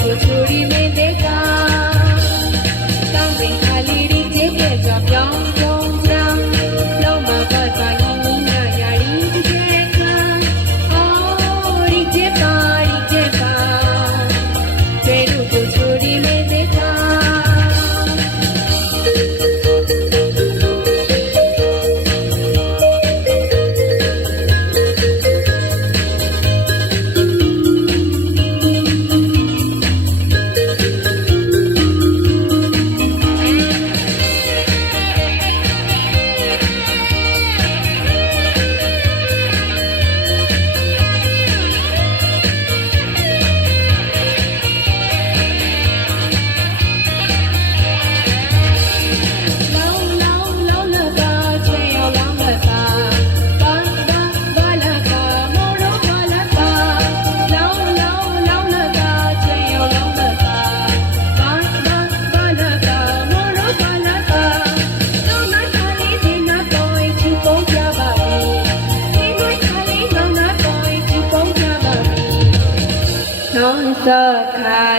kachori মেদে 色卡